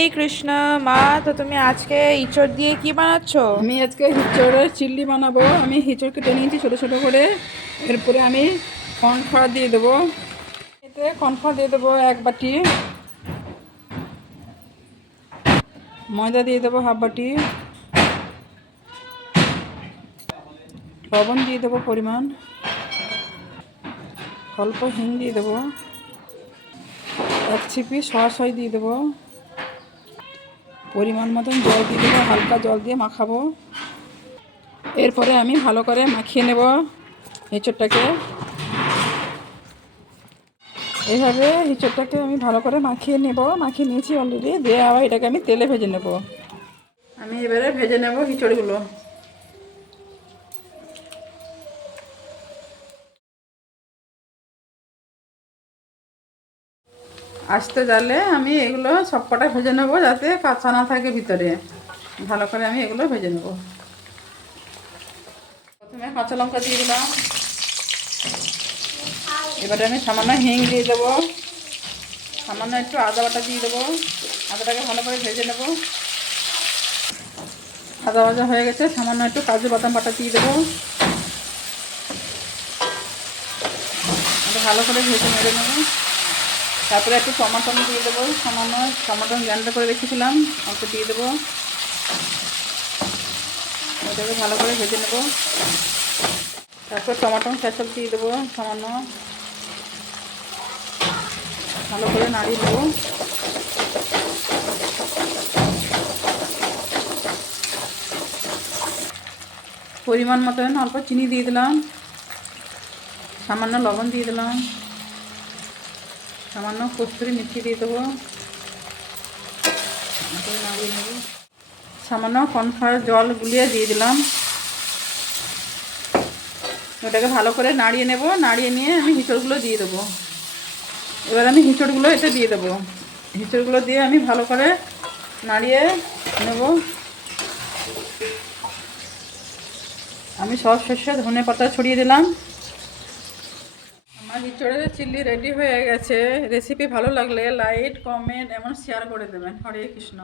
এই কৃষ্ণ মা, তো তুমি আজকে ইঁচড় দিয়ে কি বানাচ্ছ? আমি আজকে হিঁচড়ের চিল্লি বানাবো। আমি হিঁচড় কেটে নিয়েছি ছোটো ছোটো করে। এরপরে আমি কর্নফ্লাওয়ার দিয়ে দেবো। এতে কর্নফ্লাওয়ার দিয়ে দেবো 1 বাটি, ময়দা দিয়ে দেবো 1/2 বাটি, লবণ দিয়ে দেবো পরিমাণ, অল্প হিং দিয়ে দেবো, 1 ছিপি সয়া সস দিয়ে দেবো, পরিমাণ মতন জল দিয়ে দেবো, হালকা জল দিয়ে মাখাবো। এরপরে আমি ভালো করে মাখিয়ে নেব এঁচড়টাকে। এইভাবে এঁচড়টাকে আমি ভালো করে মাখিয়ে নিয়েছি অলরেডি। দিয়ে আবার এটাকে আমি তেলে ভেজে নেব। আমি এবারে ভেজে নেব এঁচড়গুলো। আস্তে জালে আমি এগুলো সবকটা ভেজে নেব, যাতে কাঁচা না থাকে ভিতরে। ভালো করে আমি এগুলো ভেজে নেব। প্রথমে কাঁচা লঙ্কা দিয়ে দিলাম। এবারে আমি সামান্য হিং দিয়ে দেবো, সামান্য একটু আদা বাটা দিয়ে দেবো। আদাটাকে ভালো করে ভেজে নেব। আদা ভাজা হয়ে গেছে, সামান্য একটু কাজু বাদাম বাটা দিয়ে দেবো। ভালো করে ভেজে নেড়ে নেব। তারপরে একটু টমাটো দিয়ে দেবো, সামান্য টমাটো গ্রাইন্ড করে রেখেছিলাম, অল্প দিয়ে দেবো। ওটাকে ভালো করে ভেজে নেব। তারপর টমাটো কেচাপ দিয়ে দেবো সামান্য, ভালো করে নাড়িয়ে নেব। পরিমাণ মতন অল্প চিনি দিয়ে দিলাম, সামান্য লবণ দিয়ে দিলাম, সামান্য কস্তুরি মিষ্টি দিয়ে দেবো, নাড়িয়ে নেব। সামান্য কর্নফ্লাওয়ার জল গুলিয়ে দিয়ে দিলাম। ওটাকে ভালো করে নাড়িয়ে নেব। নাড়িয়ে নিয়ে আমি হিঁচড়গুলো দিয়ে দেবো। এবার আমি হিঁচড়গুলো এতে দিয়ে দেবো। হিঁচড়গুলো দিয়ে আমি ভালো করে নাড়িয়ে নেব। আমি সব শেষে ধনে পাতা ছড়িয়ে দিলাম। আমার হিঁচড়ের চিল্লি রেডি হয়ে গেছে। রেসিপি ভালো লাগলে লাইক, কমেন্ট এবং শেয়ার করে দেবেন। হরে কৃষ্ণ।